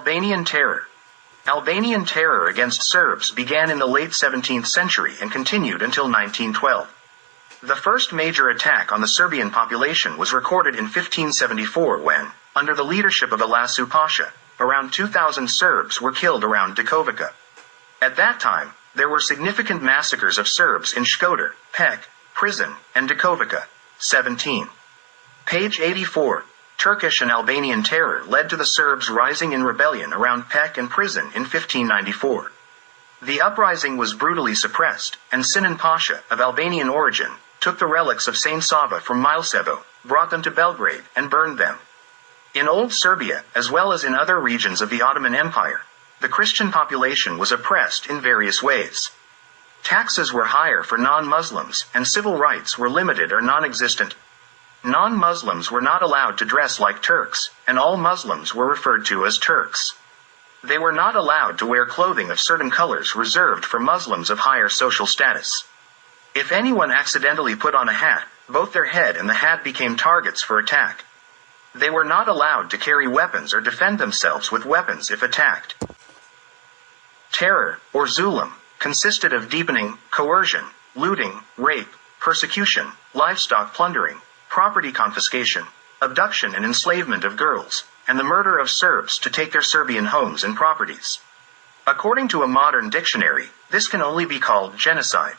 Albanian terror. Albanian terror against Serbs began in the late 17th century and continued until 1912. The first major attack on the Serbian population was recorded in 1574 when, under the leadership of Alasu Pasha, around 2,000 Serbs were killed around Dikovica. At that time, there were significant massacres of Serbs in Shkodër, Pek, Prison, and Dikovica. 17. Page 84. Turkish and Albanian terror led to the Serbs rising in rebellion around Pek and Prison in 1594. The uprising was brutally suppressed, and Sinan Pasha, of Albanian origin, took the relics of Saint Sava from Milosevo, brought them to Belgrade, and burned them. In Old Serbia, as well as in other regions of the Ottoman Empire, the Christian population was oppressed in various ways. Taxes were higher for non-Muslims, and civil rights were limited or non-existent. Non-Muslims were not allowed to dress like Turks, and all Muslims were referred to as Turks. They were not allowed to wear clothing of certain colors reserved for Muslims of higher social status. If anyone accidentally put on a hat, both their head and the hat became targets for attack. They were not allowed to carry weapons or defend themselves with weapons if attacked. Terror, or Zulum, consisted of deepening, coercion, looting, rape, persecution, livestock plundering, property confiscation, abduction and enslavement of girls, and the murder of Serbs to take their Serbian homes and properties. According to a modern dictionary, this can only be called genocide.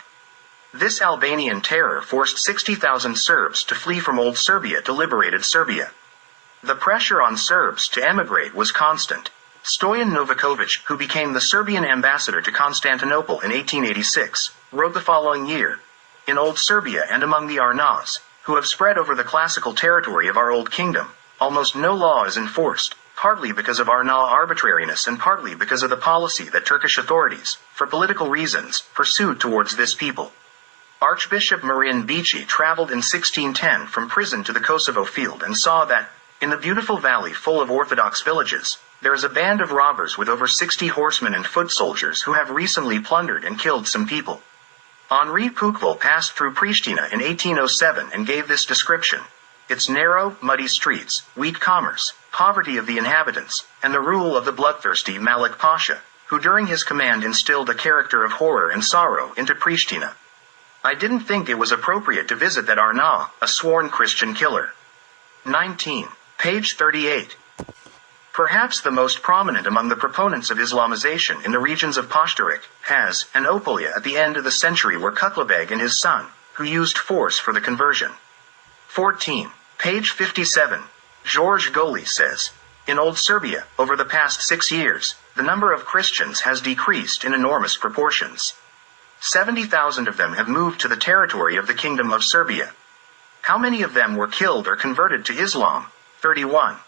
This Albanian terror forced 60,000 Serbs to flee from Old Serbia to liberated Serbia. The pressure on Serbs to emigrate was constant. Stoyan Novakovic, who became the Serbian ambassador to Constantinople in 1886, wrote the following year, "In Old Serbia and among the Arnas, who have spread over the classical territory of our old kingdom, almost no law is enforced, partly because of Arna arbitrariness and partly because of the policy that Turkish authorities, for political reasons, pursued towards this people." Archbishop Marin Bici traveled in 1610 from Prison to the Kosovo field and saw that, in the beautiful valley full of Orthodox villages, there is a band of robbers with over 60 horsemen and foot soldiers who have recently plundered and killed some people. Henri Pukval passed through Pristina in 1807 and gave this description: its narrow, muddy streets, weak commerce, poverty of the inhabitants, and the rule of the bloodthirsty Malik Pasha, who during his command instilled a character of horror and sorrow into Pristina. I didn't think it was appropriate to visit that Arna, a sworn Christian killer. 19. Page 38. Perhaps the most prominent among the proponents of Islamization in the regions of Pashtarik, Haz, and Opolia at the end of the century were Kuklabeg and his son, who used force for the conversion. 14. Page 57. George Goli says, "In Old Serbia, over the past 6 years, the number of Christians has decreased in enormous proportions. 70,000 of them have moved to the territory of the Kingdom of Serbia. How many of them were killed or converted to Islam? 31.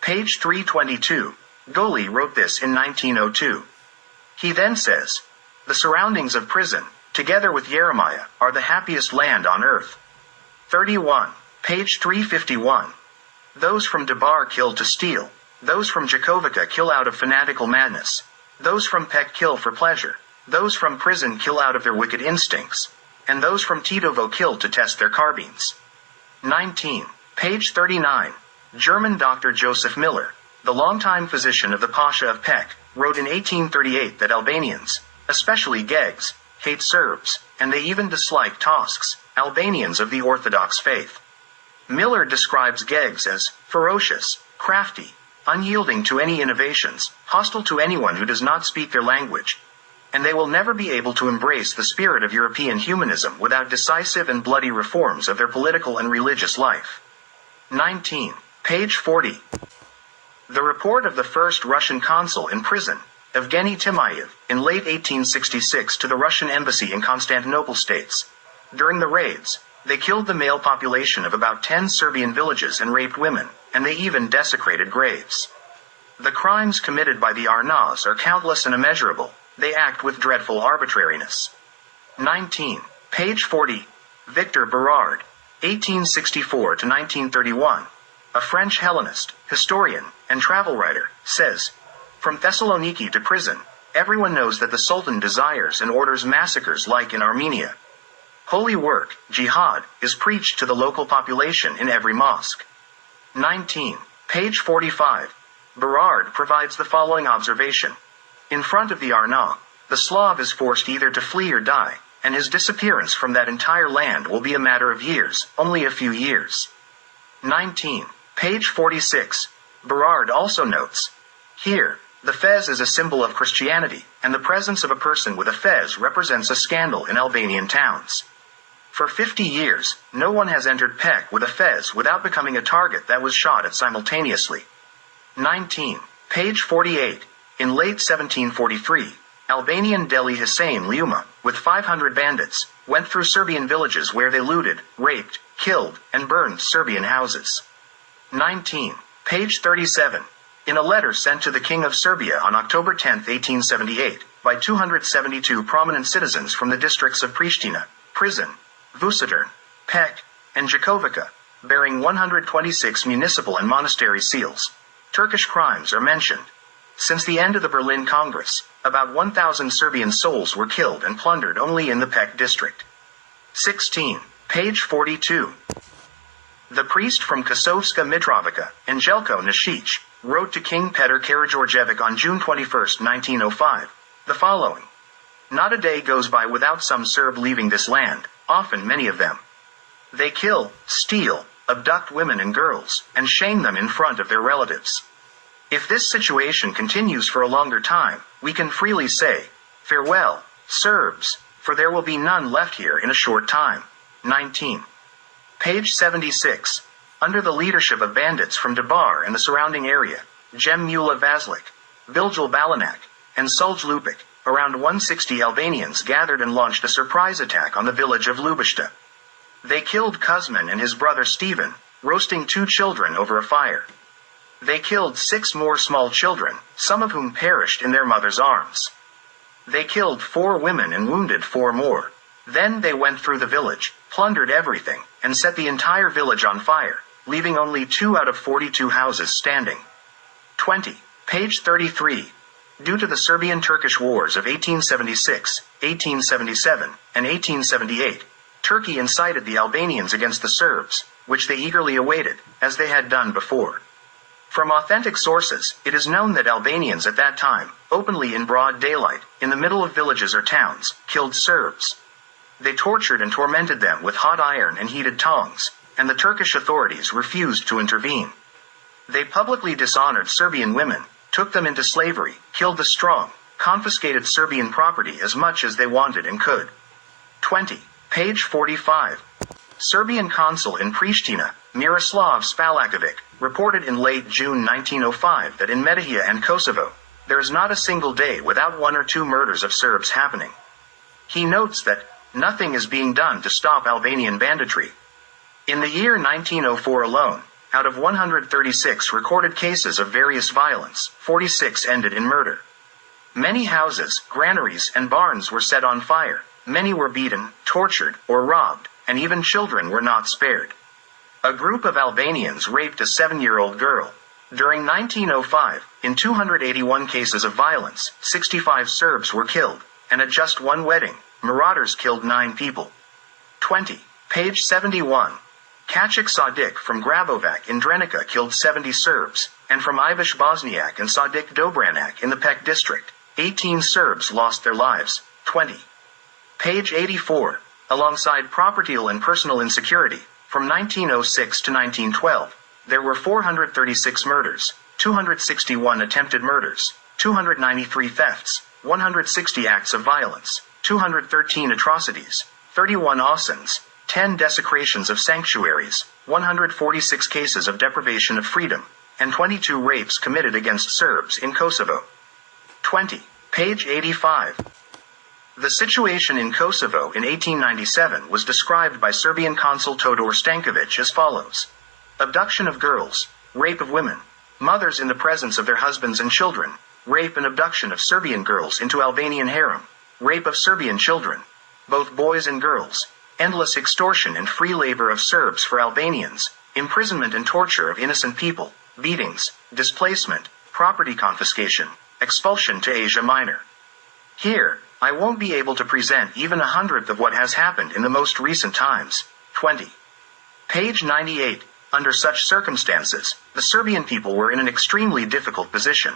Page 322. Goli wrote this in 1902. He then says, "The surroundings of Prison, together with Jeremiah, are the happiest land on earth." 31. Page 351. Those from Debar kill to steal. Those from Jakovica kill out of fanatical madness. Those from Pek kill for pleasure. Those from Prison kill out of their wicked instincts. And those from Titovo kill to test their carbines. 19. Page 39. German Dr. Joseph Miller, the longtime physician of the Pasha of Pek, wrote in 1838 that Albanians, especially Gegs, hate Serbs, and they even dislike Tosks, Albanians of the Orthodox faith. Miller describes Gegs as ferocious, crafty, unyielding to any innovations, hostile to anyone who does not speak their language, and they will never be able to embrace the spirit of European humanism without decisive and bloody reforms of their political and religious life. 19. Page 40. The report of the first Russian consul in Prison, Evgeny Timaev, in late 1866 to the Russian embassy in Constantinople states, "During the raids, they killed the male population of about 10 Serbian villages and raped women, and they even desecrated graves. The crimes committed by the Arnas are countless and immeasurable. They act with dreadful arbitrariness." 19. Page 40. Victor Berard, 1864 to 1931, a French Hellenist, historian, and travel writer, says, "From Thessaloniki to Prison, everyone knows that the Sultan desires and orders massacres like in Armenia. Holy work, jihad, is preached to the local population in every mosque." 19. Page 45. Berard provides the following observation. In front of the Arna, the Slav is forced either to flee or die, and his disappearance from that entire land will be a matter of years, only a few years. 19. Page 46. Berard also notes, here, the fez is a symbol of Christianity, and the presence of a person with a fez represents a scandal in Albanian towns. For 50 years, no one has entered Pek with a fez without becoming a target that was shot at simultaneously. 19. Page 48. In late 1743, Albanian Deli Hussein Liuma, with 500 bandits, went through Serbian villages where they looted, raped, killed, and burned Serbian houses. 19. Page 37. In a letter sent to the King of Serbia on October 10, 1878, by 272 prominent citizens from the districts of Pristina, Prizren, Vucetern, Pek, and Jakovica, bearing 126 municipal and monastery seals, Turkish crimes are mentioned. Since the end of the Berlin Congress, about 1,000 Serbian souls were killed and plundered only in the Pek district. 16. Page 42. The priest from Kosovska Mitrovica, Angelko Nasic, wrote to King Petar Karađorđević on June 21, 1905, the following. Not a day goes by without some Serb leaving this land, often many of them. They kill, steal, abduct women and girls, and shame them in front of their relatives. If this situation continues for a longer time, we can freely say, farewell, Serbs, for there will be none left here in a short time. 19. Page 76. Under the leadership of bandits from Debar and the surrounding area, Jem Mula Vaslik, Biljal Balanak, and Sulj Lupik, around 160 Albanians gathered and launched a surprise attack on the village of Lubishta. They killed Kuzman and his brother Stephen, roasting 2 children over a fire. They killed 6 more small children, some of whom perished in their mother's arms. They killed 4 women and wounded 4 more. Then they went through the village, plundered everything, and set the entire village on fire, leaving only 2 out of 42 houses standing. 20. Page 33. Due to the Serbian-Turkish wars of 1876, 1877, and 1878, Turkey incited the Albanians against the Serbs, which they eagerly awaited, as they had done before. From authentic sources, it is known that Albanians at that time, openly in broad daylight, in the middle of villages or towns, killed Serbs. They tortured and tormented them with hot iron and heated tongs, and the Turkish authorities refused to intervene. They publicly dishonored Serbian women, took them into slavery, killed the strong, confiscated Serbian property as much as they wanted and could. 20. Page 45. Serbian consul in Pristina, Miroslav Spalakovic, reported in late June 1905 that in Metohija and Kosovo, there is not a single day without 1 or 2 murders of Serbs happening. He notes that nothing is being done to stop Albanian banditry. In the year 1904 alone, out of 136 recorded cases of various violence, 46 ended in murder. Many houses, granaries, and barns were set on fire, many were beaten, tortured, or robbed, and even children were not spared. A group of Albanians raped a 7-year-old girl. During 1905, in 281 cases of violence, 65 Serbs were killed, and at just 1 wedding, marauders killed 9 people. 20. Page 71. Kachik Sadik from Grabovac in Drenica killed 70 Serbs, and from Ivish Bosniak and Sadik Dobranak in the Pek district, 18 Serbs lost their lives. 20. Page 84. Alongside propertial and personal insecurity, from 1906 to 1912, there were 436 murders, 261 attempted murders, 293 thefts, 160 acts of violence, 213 atrocities, 31 assaults, 10 desecrations of sanctuaries, 146 cases of deprivation of freedom, and 22 rapes committed against Serbs in Kosovo. 20. Page 85. The situation in Kosovo in 1897 was described by Serbian consul Todor Stankovic as follows. Abduction of girls, rape of women, mothers in the presence of their husbands and children, rape and abduction of Serbian girls into Albanian harem, rape of Serbian children, both boys and girls, endless extortion and free labor of Serbs for Albanians, imprisonment and torture of innocent people, beatings, displacement, property confiscation, expulsion to Asia Minor. Here, I won't be able to present even 1/100th of what has happened in the most recent times. 20. Page 98. Under such circumstances, the Serbian people were in an extremely difficult position.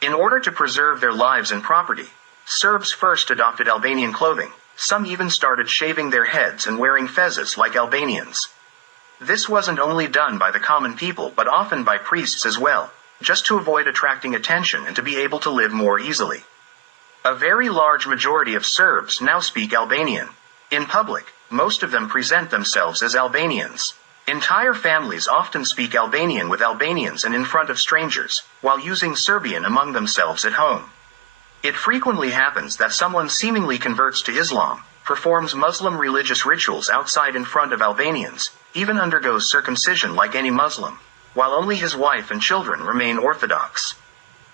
In order to preserve their lives and property, Serbs first adopted Albanian clothing. Some even started shaving their heads and wearing fezzes like Albanians. This wasn't only done by the common people but often by priests as well, just to avoid attracting attention and to be able to live more easily. A very large majority of Serbs now speak Albanian. In public, most of them present themselves as Albanians. Entire families often speak Albanian with Albanians and in front of strangers, while using Serbian among themselves at home. It frequently happens that someone seemingly converts to Islam, performs Muslim religious rituals outside in front of Albanians, even undergoes circumcision like any Muslim, while only his wife and children remain Orthodox.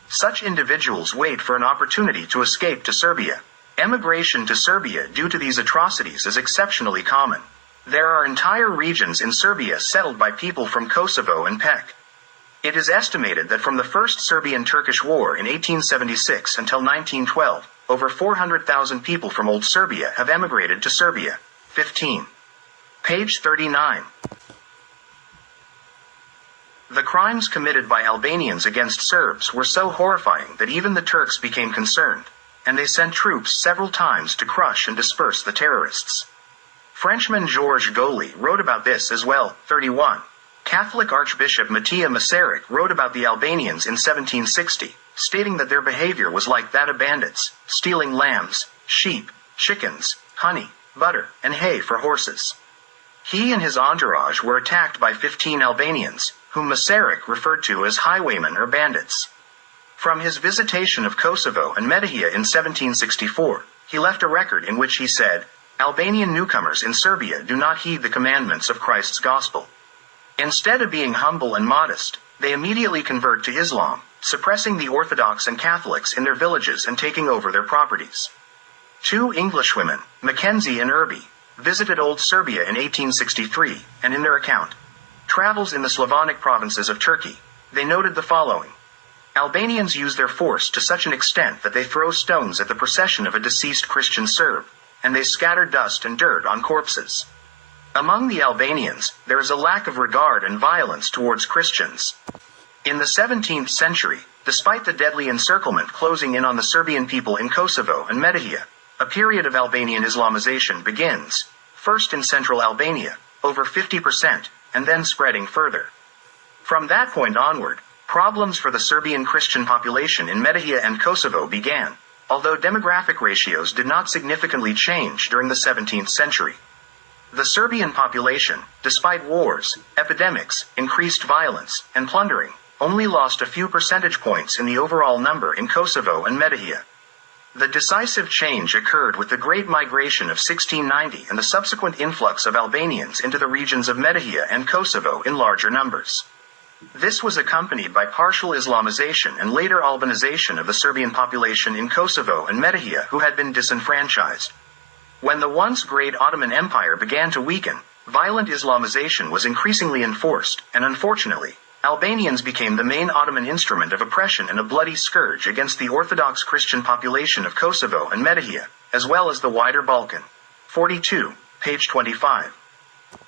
Such individuals wait for an opportunity to escape to Serbia. Emigration to Serbia due to these atrocities is exceptionally common. There are entire regions in Serbia settled by people from Kosovo and Pek. It is estimated that from the First Serbian-Turkish War in 1876 until 1912, over 400,000 people from Old Serbia have emigrated to Serbia. 15. Page 39. The crimes committed by Albanians against Serbs were so horrifying that even the Turks became concerned, and they sent troops several times to crush and disperse the terrorists. Frenchman Georges Goli wrote about this as well. 31. Catholic Archbishop Matija Masaryk wrote about the Albanians in 1760, stating that their behavior was like that of bandits, stealing lambs, sheep, chickens, honey, butter, and hay for horses. He and his entourage were attacked by 15 Albanians, whom Masaryk referred to as highwaymen or bandits. From his visitation of Kosovo and Metohija in 1764, he left a record in which he said, "Albanian newcomers in Serbia do not heed the commandments of Christ's gospel. Instead of being humble and modest, they immediately convert to Islam, suppressing the Orthodox and Catholics in their villages and taking over their properties." 2 Englishwomen, Mackenzie and Irby, visited Old Serbia in 1863, and in their account, "Travels in the Slavonic provinces of Turkey," they noted the following. Albanians use their force to such an extent that they throw stones at the procession of a deceased Christian Serb, and they scatter dust and dirt on corpses. Among the Albanians, there is a lack of regard and violence towards Christians. In the 17th century, despite the deadly encirclement closing in on the Serbian people in Kosovo and Metohija, a period of Albanian Islamization begins, first in central Albania, over 50%, and then spreading further. From that point onward, problems for the Serbian Christian population in Metohija and Kosovo began, although demographic ratios did not significantly change during the 17th century. The Serbian population, despite wars, epidemics, increased violence, and plundering, only lost a few percentage points in the overall number in Kosovo and Metohija. The decisive change occurred with the Great Migration of 1690 and the subsequent influx of Albanians into the regions of Metohija and Kosovo in larger numbers. This was accompanied by partial Islamization and later Albanization of the Serbian population in Kosovo and Metohija who had been disenfranchised. When the once great Ottoman Empire began to weaken, violent Islamization was increasingly enforced, and unfortunately, Albanians became the main Ottoman instrument of oppression and a bloody scourge against the Orthodox Christian population of Kosovo and Metohija, as well as the wider Balkan. 42, page 25.